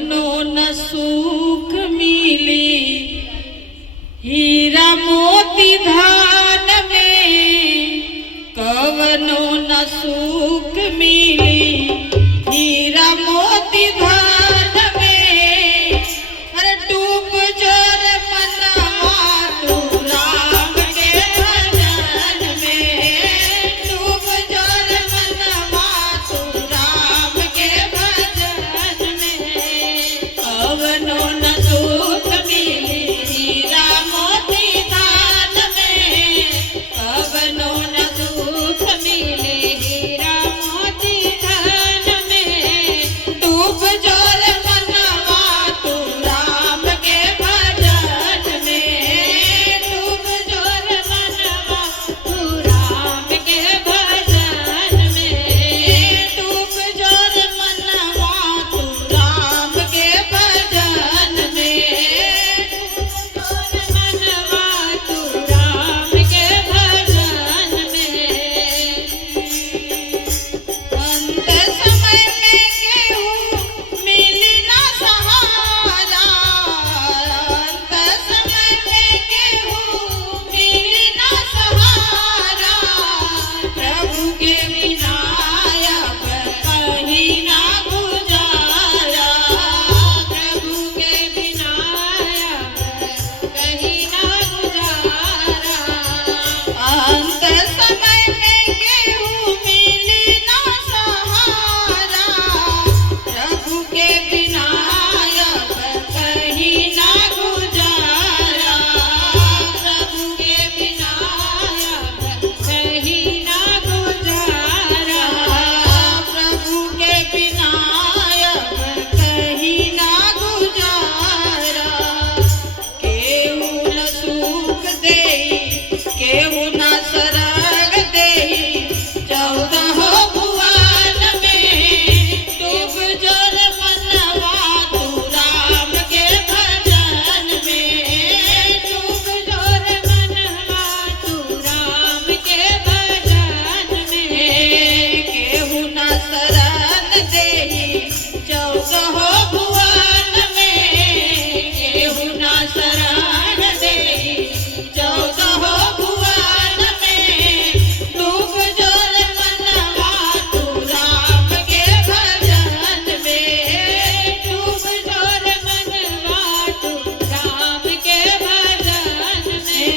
कवनो न सुख मिली हीरा मोती धान में, कवनो न सुख मिली हीरा मोती धान में। अरे डूब जोर मनवा तू राम के भजन में, डूब जोर मनवा तू राम के भजन में। कवनो न सुख मिली हीरा मोती धान में, कवनो न सुख मिली हीरा मोती धान में। डूब जोर मनवा तू राम के भजन में, डूब जोर मनवा तू राम के भजन में, डूब जोर मनवा तू राम के भजन में, डूब जोर मनवा तू राम के भजन में। अंत समय में केहू मिली ना सहारा, अंत समय में केहू मिली ना सहारा। प्रभु के बिना अब कहीं ना गुजारा, प्रभु के बिना अब कहीं ना गुजारा। अंत समय में केहू मिली ना सहारा, प्रभु के बिना अब कहीं ना गुजारा, प्रभु के बिना अब कहीं ना गुजारा, प्रभु के बिना अब कहीं ना गुजारा। केहू न सुख देई केहू न सरग देई, चौदह भुवन में। डूब जोर मनवा तू राम के भजन में, डूब जोर मनवा तू राम के भजन में। केहू न शरण देई चौदह भुवन में, केहू न शरण देई चौदह भुवन में। डूब जोर मनवा तू राम के भजन में, डूब जोर मनवा तू राम के भजन में।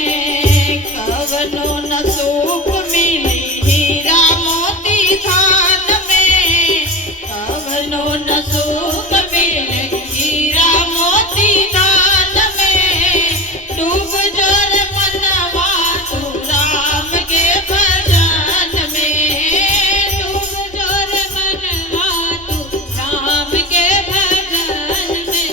कवनो न सुख मिली हीरा मोती धान में, कवनो न सुख मिली हीरा मोती धान में। डूब जोर मनवा तू राम के भजन में, डूब जोर मनवा तू राम के भजन में।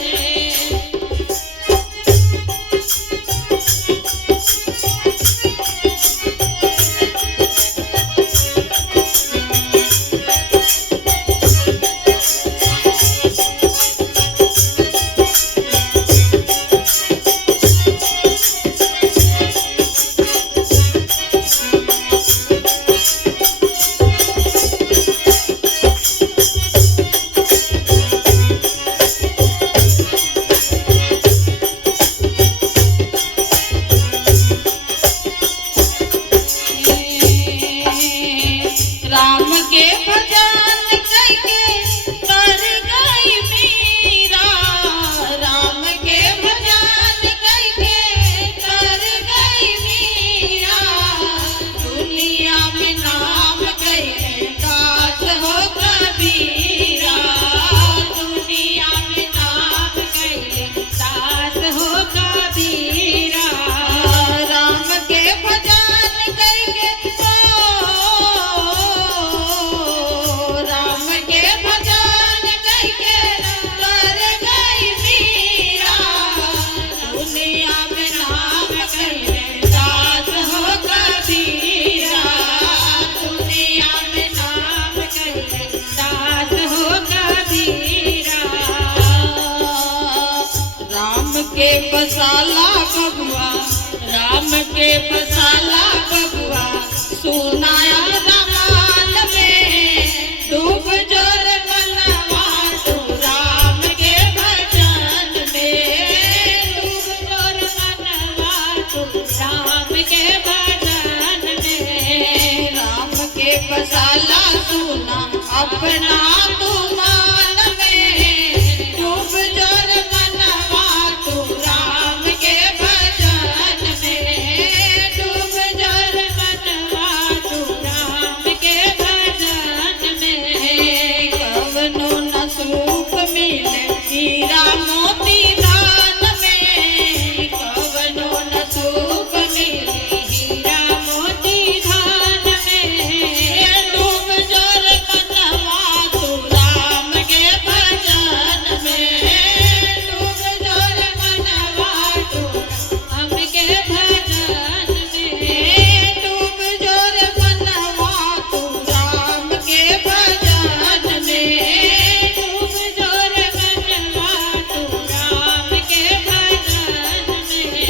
राम के भजन करके तर गई मीरा, राम के भजन करके तर गई मीरा। दुनिया में नाम कहे दास हो कबीरा, दुनिया में नाम कहे दास हो कबीरा। राम के भजन करके राम के भजन करके तर गई मीरा। दुनिया में नाम कहे दास हो कबीरा, दुनिया में नाम कहे दास हो कबीरा। राम के बसाला बबुआ, राम के बसाला बबुआ, सुनाया रमान में। डूब जोर मनवा तू राम के अपना तू मान में डूब जोर मनवा तू राम के भजन में डूब जोर मनवा तू राम के भजन में कवनो न सुख मिले हीरा मोती दान में कवनो न सुख मिले हीरा मोती धान में डूब जोर मनवा तू राम के भजन में डूब जोर मनवा तू राम के भजन में डूब जोर मनवा तू राम के भजन में डूब जोर मनवा तू राम के भजन में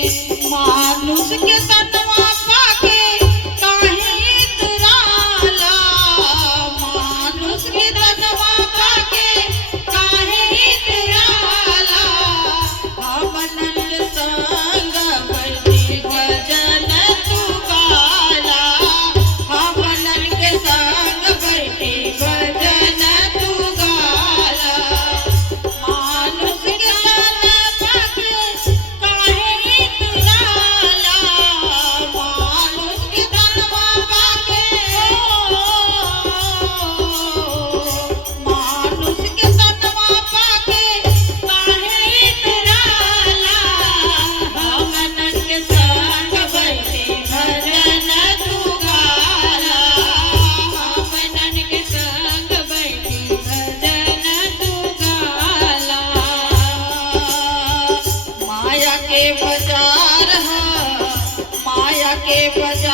मानुष के तनवा पाके काहे इतराला मानुष के तनवा पाके काहे इतराला हमनन के संग बैठी भजन तू गाला हमनन के संग बैठी भजन तू गाला मानुष के तनवा पाके काहे इतराला मानुष के तनवा पाके मानुष के तनवा पाके काहे इतराला हमनन के संग बैठे भजन तू गाला हमनन के संग बैठे भजन तू गाला माया के बाजार है माया के बाजार